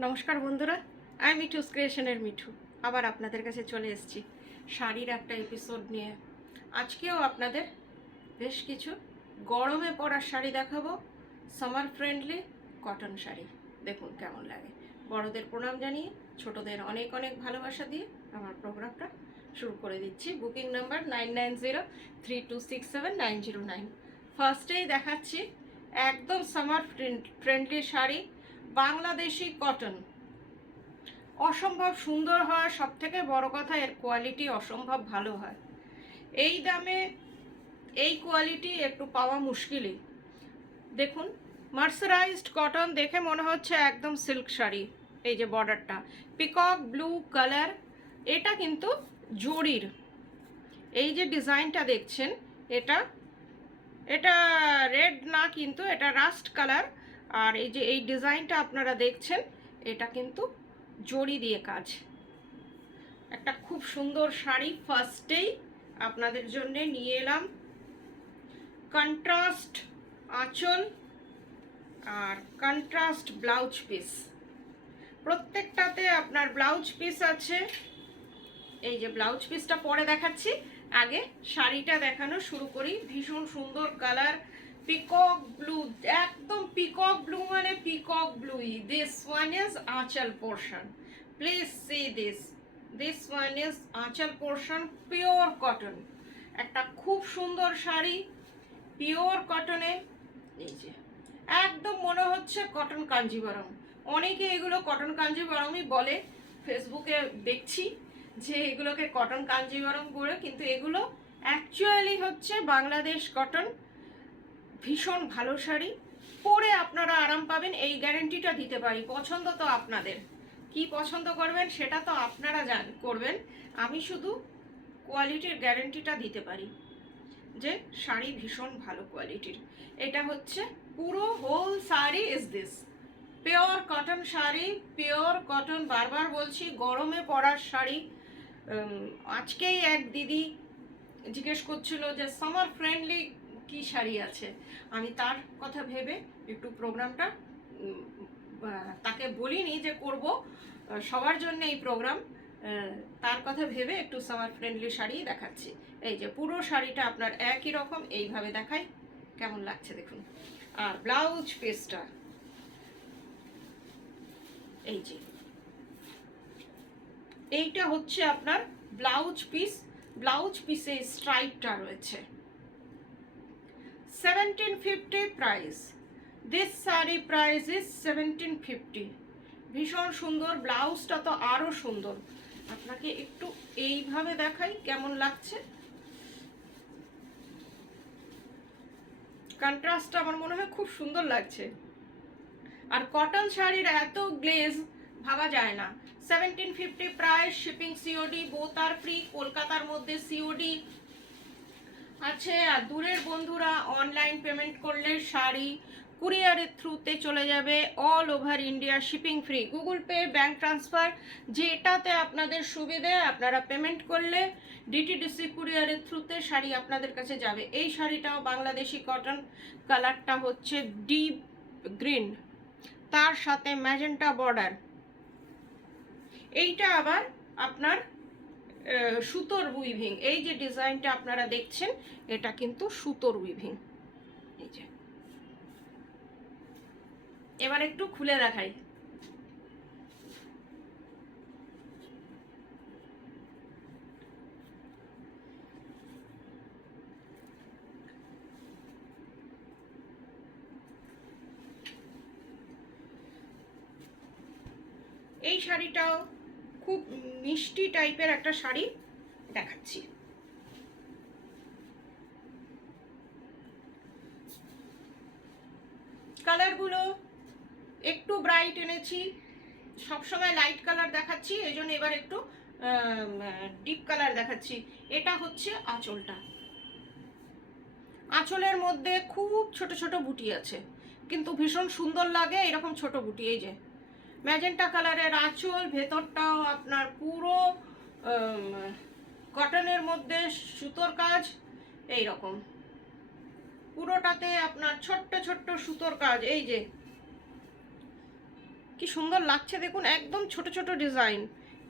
নমস্কার বন্ধুরা, আমি মিঠুস ক্রিয়েশনের মিঠু আবার আপনাদের কাছে চলে এসেছি শাড়ির একটা এপিসোড নিয়ে। আজকেও আপনাদের বেশ কিছু গরমে পরার শাড়ি দেখাবো, সামার ফ্রেন্ডলি কটন শাড়ি। দেখুন কেমন লাগে। বড়দের প্রণাম জানিয়ে ছোটদের অনেক অনেক ভালোবাসা দিয়ে আমার প্রোগ্রামটা শুরু করে দিচ্ছি। Booking number 9903267909। ফার্স্টেই দেখাচ্ছি একদম summer friendly sari, Bangladeshi cotton. অসম্ভব সুন্দর হয়, সব থেকে বড় কথা এর কোয়ালিটি অসম্ভব ভালো হয়। এই দামে এই কোয়ালিটি একটু পাওয়া মুশকিলই। দেখুন, মার্সারাইজড কটন দেখে মনে হচ্ছে একদম সিল্ক শাড়ি। এই যে বর্ডারটা পিকক ব্লু কালার, এটা কিন্তু জরির। এই যে ডিজাইনটা দেখছেন, এটা এটা রেড না, কিন্তু এটা রাস্ট কালার। আর এই যে এই ডিজাইনটা আপনারা দেখছেন, এটা কিন্তু জরি দিয়ে কাজ। একটা খুব সুন্দর শাড়ি ফার্স্টেই আপনাদের জন্য নিয়ে এলাম। কন্ট্রাস্ট আঁচল আর কন্ট্রাস্ট ব্লাউজ পিস। প্রত্যেকটাতে আপনার ব্লাউজ পিস আছে। এই যে ব্লাউজ পিসটা পরে দেখাচ্ছি, আগে শাড়িটা দেখানো শুরু করি। ভীষণ সুন্দর কালার, পিকক ব্লু, একদম পিকক ব্লু, মানে পিকক ব্লুই। দিস ওয়ান ইজ আঁচল portion, please see this one is আঁচল পোর্শন, পিওর কটন। একটা খুব সুন্দর শাড়ি, পিওর কটনে। এই যে একদম মনে হচ্ছে কটন কাঞ্জিবরম। অনেকে এগুলো কটন কাঞ্জিবরমই বলে, ফেসবুকে দেখছি যে এগুলোকে কটন কাঞ্জিবরম বলে, কিন্তু এগুলো অ্যাকচুয়ালি হচ্ছে বাংলাদেশ কটন। ভীষণ ভালো শাড়ি, পরে আপনারা আরাম পাবেন, এই গ্যারেন্টিটা দিতে পারি। পছন্দ তো আপনাদের, কি পছন্দ করবেন সেটা তো আপনারা করবেন। আমি শুধু কোয়ালিটির গ্যারেন্টিটা দিতে পারি যে শাড়ি ভীষণ ভালো কোয়ালিটির। এটা হচ্ছে পুরো whole sari is this pure cotton sari, pure cotton. বারবার বলছি, গরমে পরার শাড়ি। আজকেই এক দিদি জিজ্ঞেস করছিল যে সামার ফ্রেন্ডলি কি শাড়ি আছে। আমি তার কথা ভেবে একটু প্রোগ্রামটা তাকে বলিনি যে করব সবার জন্য এই প্রোগ্রাম, তার কথা ভেবে একটু সামার ফ্রেন্ডলি শাড়ি দেখাচ্ছি। এই যে পুরো শাড়িটা আপনার একই রকম, এইভাবে দেখাই, কেমন লাগছে দেখুন। আর ব্লাউজ পিসটা এই যে, এইটা হচ্ছে আপনার ব্লাউজ পিস। ব্লাউজ পিসে স্ট্রাইপটা রয়েছে। 1750 price. This sari price is 1750। ভীষণ সুন্দর, ব্লাউজটা তো আরো সুন্দর। আপনাকে একটু এইভাবে দেখাই কেমন লাগছে। কন্ট্রাস্টটা আমার মনে হয় খুব সুন্দর লাগছে। আর কটন শাড়ির এত গ্লেজ ভাবা যায় না। 1750 price, shipping COD, both are free. কলকাতার মধ্যে সিওডি আছে, আর দূরের বন্ধুরা অনলাইন পেমেন্ট করলে শাড়ি কুরিয়ারের থ্রুতে চলে যাবে all over India, shipping free. Google pay, bank transfer, যেটাতে আপনাদের সুবিধে আপনারা পেমেন্ট করলে ডিটিডিসি কুরিয়ারের থ্রুতে শাড়ি আপনাদের কাছে যাবে। এই শাড়িটাও বাংলাদেশি কটন, কালারটা হচ্ছে ডিপ গ্রিন, তার সাথে ম্যাজেন্টা বর্ডার। এইটা আবার আপনার সুতোর উইভিং। এই যে ডিজাইনটা আপনারা দেখছেন, এটা কিন্তু সুতোর উইভিং। এই যে এবার একটু খুলে দেখাই। এই শাড়িটাও খুব মিষ্টি টাইপের একটা শাড়ি দেখাচ্ছি। কালারগুলো একটু ব্রাইট এনেছি, সবসময় লাইট কালার দেখাচ্ছি, এই জন্য এবার একটু ডিপ কালার দেখাচ্ছি। এটা হচ্ছে আঁচলটা। আঁচলের মধ্যে খুব ছোট ছোট বুটি আছে, কিন্তু ভীষণ সুন্দর লাগে এরকম ছোট বুটি। এই যে ম্যাজেন্টা কালারের আঁচল, ভেতরটাও আপনার পুরো কটনের মধ্যে সুতোর কাজ। এই রকম পুরোটাতে আপনার ছোট্ট ছোট্ট সুতোর কাজ। এই যে কি সুন্দর লাগছে দেখুন, একদম ছোট ছোট ডিজাইন,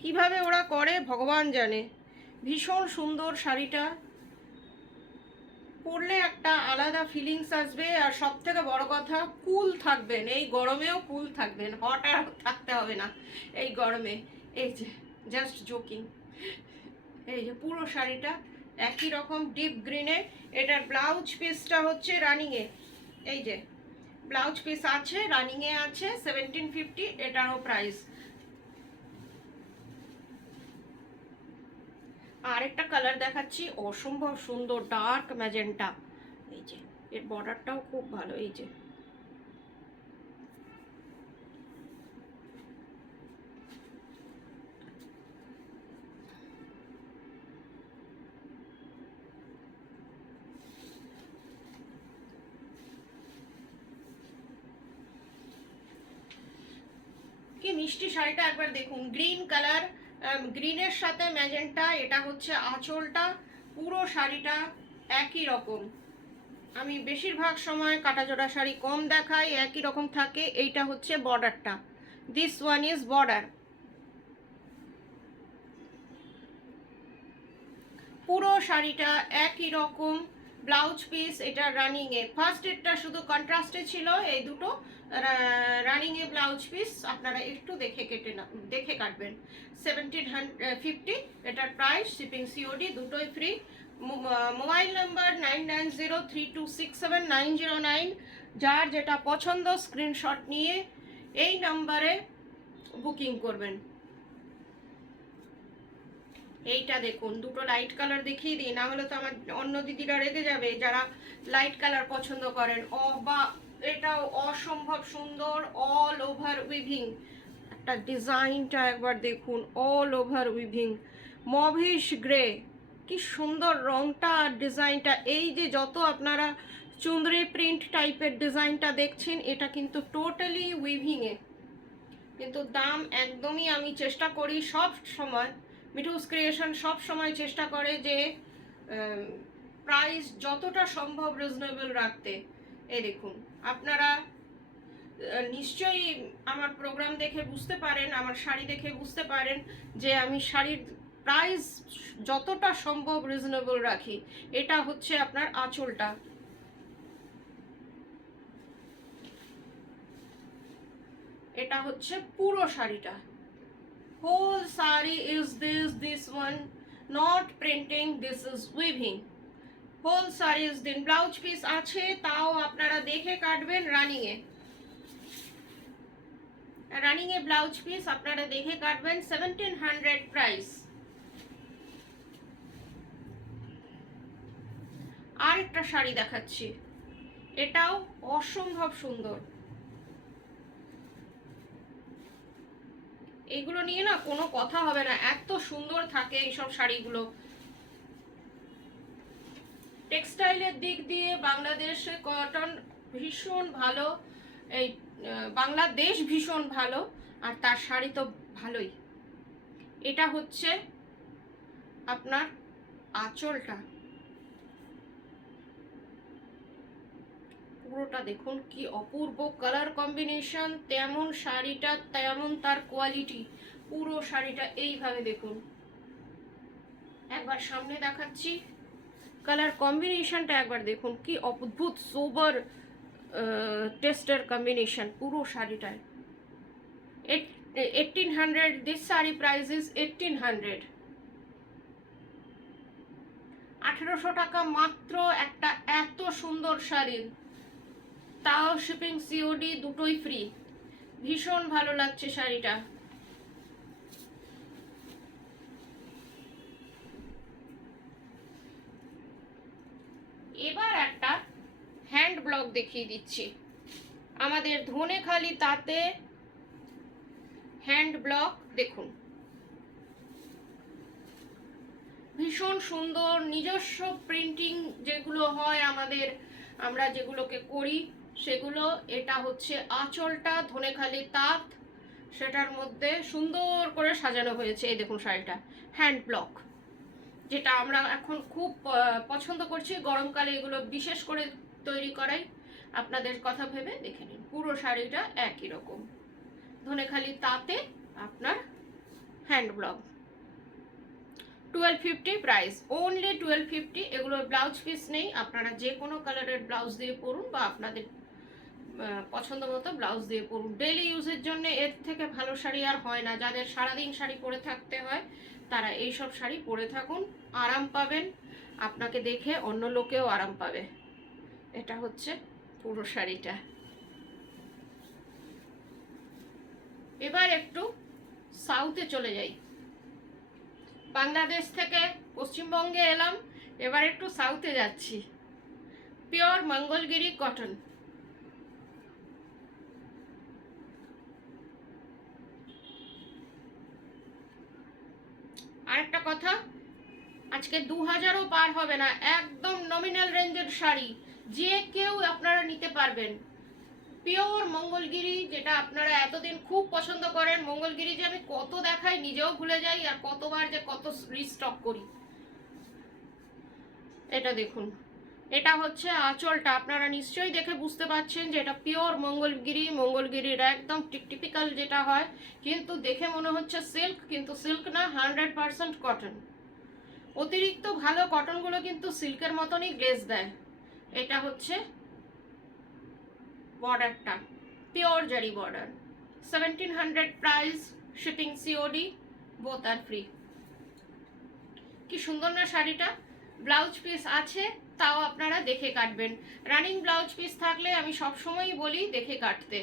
কিভাবে ওরা করে ভগবান জানে। ভীষণ সুন্দর শাড়িটা, পরলে একটা আলাদা ফিলিংস আসবে। আর সব থেকে বড় কথা, কুল থাকবেন, এই গরমেও কুল থাকবেন, হট আর থাকতে হবে না এই গরমে। এই যে জাস্ট জোকিং, এই যে পুরো শাড়িটা একই রকম ডিপ গ্রিনে। এটার ব্লাউজ পিসটা হচ্ছে রানিংয়ে, এই যে ব্লাউজ পিস আছে, রানিংয়ে আছে 1750, এটারও প্রাইস। আর একটা কালার দেখাচ্ছি, অসম্ভব সুন্দর ডার্ক ম্যাজেন্টা। এই যে এর বর্ডারটাও খুব ভালো, এই যে কি মিষ্টি শাড়িটা, একবার দেখুন। গ্রিন কালার, গ্রিনের সাথে ম্যাজেন্টা, এটা হচ্ছে আঁচলটা। পুরো শাড়িটা একই রকম। আমি বেশিরভাগ সময় কাটাজোড়া শাড়ি কম দেখাই, একই রকম থাকে। এইটা হচ্ছে বর্ডারটা, দিস ওয়ান ইজ বর্ডার। পুরো শাড়িটা একই রকম ব্লাউজ পিস। এটা রানিং এ, ফার্স্ট এরটা শুধু কন্ট্রাস্টে ছিল, এই দুটো রানিং এ ব্লাউজ পিস। আপনারা একটু দেখে কাটবেন। 1750 এটার প্রাইস, শিপিং সিওডি দুটোই ফ্রি। Mobile number 9903267909। যার যেটা পছন্দ স্ক্রিনশট নিয়ে এই নাম্বারে বুকিং করবেন। এইটা দেখুন, দুটো লাইট কালার দেখিয়ে দিই, না হলে তো আমার অন্য দিদিরা রেগে যাবে যারা লাইট কালার পছন্দ করেন। বা এটাও অসম্ভব সুন্দর, অল ওভার উইভিং। একটা ডিজাইনটা একবার দেখুন, all over weaving, mauvish grey, কি সুন্দর রংটা আর ডিজাইনটা। এই যে যত আপনারা চুনরি প্রিন্ট টাইপের ডিজাইনটা দেখছেন, এটা কিন্তু টোটালি উইভিংয়ে। কিন্তু দাম একদমই, আমি চেষ্টা করি সব সময়, মিঠুস ক্রিয়েশন সব সময় চেষ্টা করে যে প্রাইস যতটা সম্ভব রিজনেবল রাখতে। এই দেখুন, আপনারা নিশ্চয়ই আমার প্রোগ্রাম দেখে বুঝতে পারেন, আমার শাড়ি দেখে বুঝতে পারেন যে আমি শাড়ির প্রাইস যতটা সম্ভব রিজনেবল রাখি। এটা হচ্ছে আপনার আঁচলটা, এটা হচ্ছে পুরো শাড়িটা। Whole saree is this one, not printing, this is weaving. Whole saree is din, blouse piece আছে, তাও আপনারা দেখে কাটবেন। রানিং এ ব্লাউজ পিস আপনারা দেখে কাটবেন। 1700 প্রাইস। আর একটা শাড়ি দেখাচ্ছি, এটাও অসম্ভব সুন্দর। এইগুলো নিয়ে না কোনো কথা হবে না, এত সুন্দর থাকে এইসব শাড়িগুলো। টেক্সটাইলের দিক দিয়ে বাংলাদেশে কটন ভীষণ ভালো, এই বাংলাদেশ ভীষণ ভালো, আর তার শাড়ি তো ভালোই। এটা হচ্ছে আপনার আঁচলটা, পুরোটা দেখুন কি অপূর্ব কালার কম্বিনেশন, তেমন শাড়িটা তেমন তার কোয়ালিটি। পুরো শাড়িটা এইভাবে দেখুন, একবার সামনে দেখাচ্ছি, কালার কম্বিনেশনটা একবার দেখুন, কি অদ্ভুত সোবার টেস্টের কম্বিনেশন পুরো শাড়িটায়। 1800, দিস শাড়ি প্রাইস ইজ 1800। 1800 টাকা মাত্র একটা এত সুন্দর শাড়ির, তাও শিপিং সিওডি দুটোই ফ্রি। ভীষণ ভালো লাগছে শাড়িটা। এবার একটা হ্যান্ড ব্লক দেখিয়ে দিচ্ছি, আমাদের ধনেখালি তাতে হ্যান্ড ব্লক দেখুন, ভীষণ সুন্দর নিজস্ব প্রিন্টিং যেগুলো হয় আমাদের, আমরা যেগুলোকে করি সেগুলো। এটা হচ্ছে আঁচলটা, ধনেখালি তাঁত, সেটার মধ্যে সুন্দর করে সাজানো হয়েছে। এই দেখুন শাড়িটা হ্যান্ড ব্লক, যেটা আমরা এখন খুব পছন্দ করছি গরমকালে, এগুলো বিশেষ করে তৈরি করাই। আপনাদের কথা ভেবে দেখে নিন, পুরো শাড়িটা একই রকম। ধনেখালি তাতে আপনার হ্যান্ড ব্লক। 1250 price, only 1250। এগুলোর ব্লাউজ পিস নেই, আপনারা যে কোনো কালারের ব্লাউজ দিয়ে পরুন বা আপনাদের পছন্দ মতো ব্লাউজ দিয়ে পরুন। ডেইলি ইউজের জন্য এর থেকে ভালো শাড়ি আর হয় না। যাদের সারাদিন শাড়ি পরে থাকতে হয় তারা এইসব শাড়ি পরে থাকুন, আরাম পাবেন, আপনাকে দেখে অন্য লোকেও আরাম পাবে। এটা হচ্ছে পুরো শাড়িটা। এবার একটু সাউথে চলে যাই। বাংলাদেশ থেকে পশ্চিমবঙ্গে এলাম, এবার একটু সাউথে যাচ্ছি। Pure Mangalagiri cotton. আরেকটা কথা, আজকে 2000ও পার হবে না, একদম নমিনাল রেঞ্জের শাড়ি, যে কেউ আপনারা নিতে পারবেন। পিওর মঙ্গলগিরি, যেটা আপনারা এতদিন খুব পছন্দ করেন। মঙ্গলগিরি যে আমি কত দেখাই নিজেও ভুলে যাই, আর কতবার যে কত রিস্টক করি। এটা দেখুন, এটা হচ্ছে আঁচলটা। আপনারা নিশ্চয়ই দেখে বুঝতে পারছেন যে এটা পিওর মঙ্গলগিরি। মঙ্গলগিরির একদম টিপিক্যাল যেটা হয়, কিন্তু দেখে মনে হচ্ছে সিল্ক, কিন্তু সিল্ক না, 100% কটন। অতিরিক্ত ভালো কটনগুলো কিন্তু সিল্কের মতনই গ্লেজ দেয়। এটা হচ্ছে বর্ডারটা, pure zari border. 1700 price, shipping COD, both are free. কি সুন্দর না শাড়িটা। ব্লাউজ পিস আছে, তাও আপনারা দেখে কাটবেন। রানিং ব্লাউজ পিস থাকলে আমি সবসময়ই বলি দেখে কাটতে।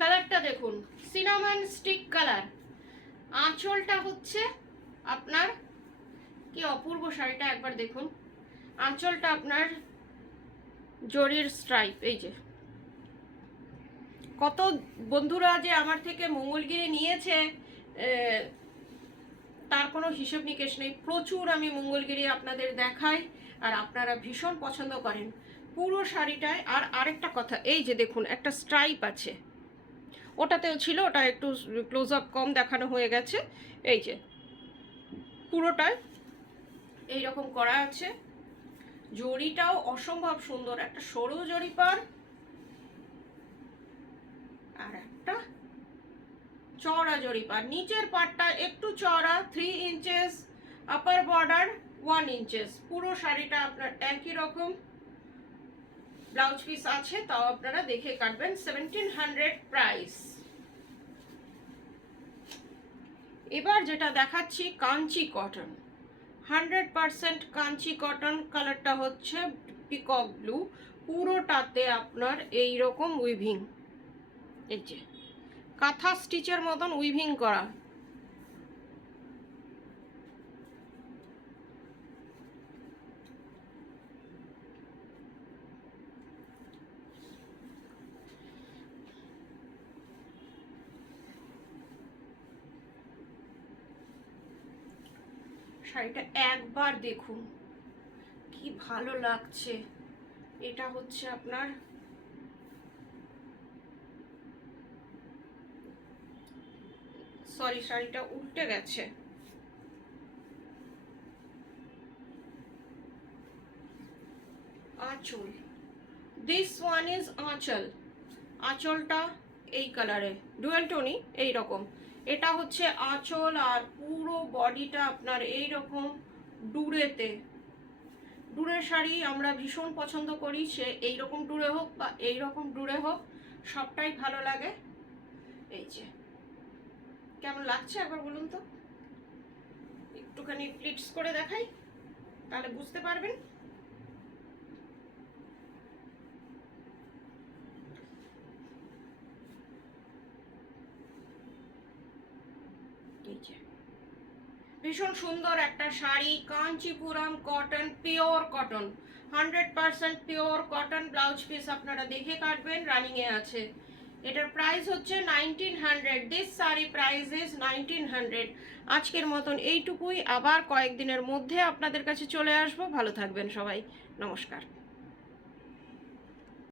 কালারটা দেখুন, সিনামন স্টিক কালার। আঁচলটা হচ্ছে আপনার, কি অপূর্ব শাড়িটা, একবার দেখুন। আঁচলটা আপনার জরির স্ট্রাইপ। এই যে কত বন্ধুরা যে আমার থেকে মঙ্গলগিরি নিয়েছে তার কোনো হিসেব নিকেশ নেই। প্রচুর আমি মঙ্গলগিরি আপনাদের দেখাই, আর আপনারা ভীষণ পছন্দ করেন পুরো শাড়িটায়। আর আরেকটা কথা, এই যে দেখুন একটা স্ট্রাইপ আছে, ওটাতেও ছিল, ওটা একটু ক্লোজ আপ কম দেখানো হয়ে গেছে। এই যে পুরোটায় এইরকম করা আছে। জরিটাও অসম্ভব সুন্দর, একটা সরু জরি পার আর একটা চওড়া জরি পার। নিচের পাটটা একটু চওড়া, 3 ইঞ্চেস, আপার বর্ডার 1 ইঞ্চেস। পুরো শাড়িটা আপনার একই রকম। ব্লাউজ পিস আছে, তাও আপনারা দেখে কাটবেন। 1700 প্রাইস। এবার যেটা দেখাচ্ছি কাঞ্চি কটন, 100% কাঞ্চি কটন। কালারটা হচ্ছে পিকক ব্লু। পুরোটাতে আপনার এই রকম উইভিং, এই যে কাঁথা স্টিচের মতন উইভিং করা। শাড়িটা একবার দেখুন, কি ভালো লাগছে। এটা হচ্ছে আপনার সরি, শাড়িটা উল্টে গেছে। আঁচল, দিস ওয়ান ইজ আঁচল। আঁচলটা এই কালারে, ডুয়েল টোনি এইরকম। এটা হচ্ছে আঁচল, আর পুরো বডিটা আপনার এইরকম ডুরেতে। ডুরে শাড়ি আমরা ভীষণ পছন্দ করি, সে এইরকম ডুরে হোক বা এইরকম ডুরে হোক, সবটাই ভালো লাগে। এই যে কেমন লাগছে একবার বলুন তো, একটুখানি প্লিটস করে দেখাই, তাহলে বুঝতে পারবেন। ভীষণ সুন্দর একটা sari, Kanchipuram cotton, pure cotton, 100% pure cotton. Blouse piece আপনারা দেখে কাটবেন, রানিং এ আছে। এটার প্রাইস হচ্ছে 1900। This sari price is 1900। আজকের মতন এইটুকুই, আবার কয়েকদিনের মধ্যে আপনাদের কাছে চলে আসবো। ভালো থাকবেন সবাই, নমস্কার।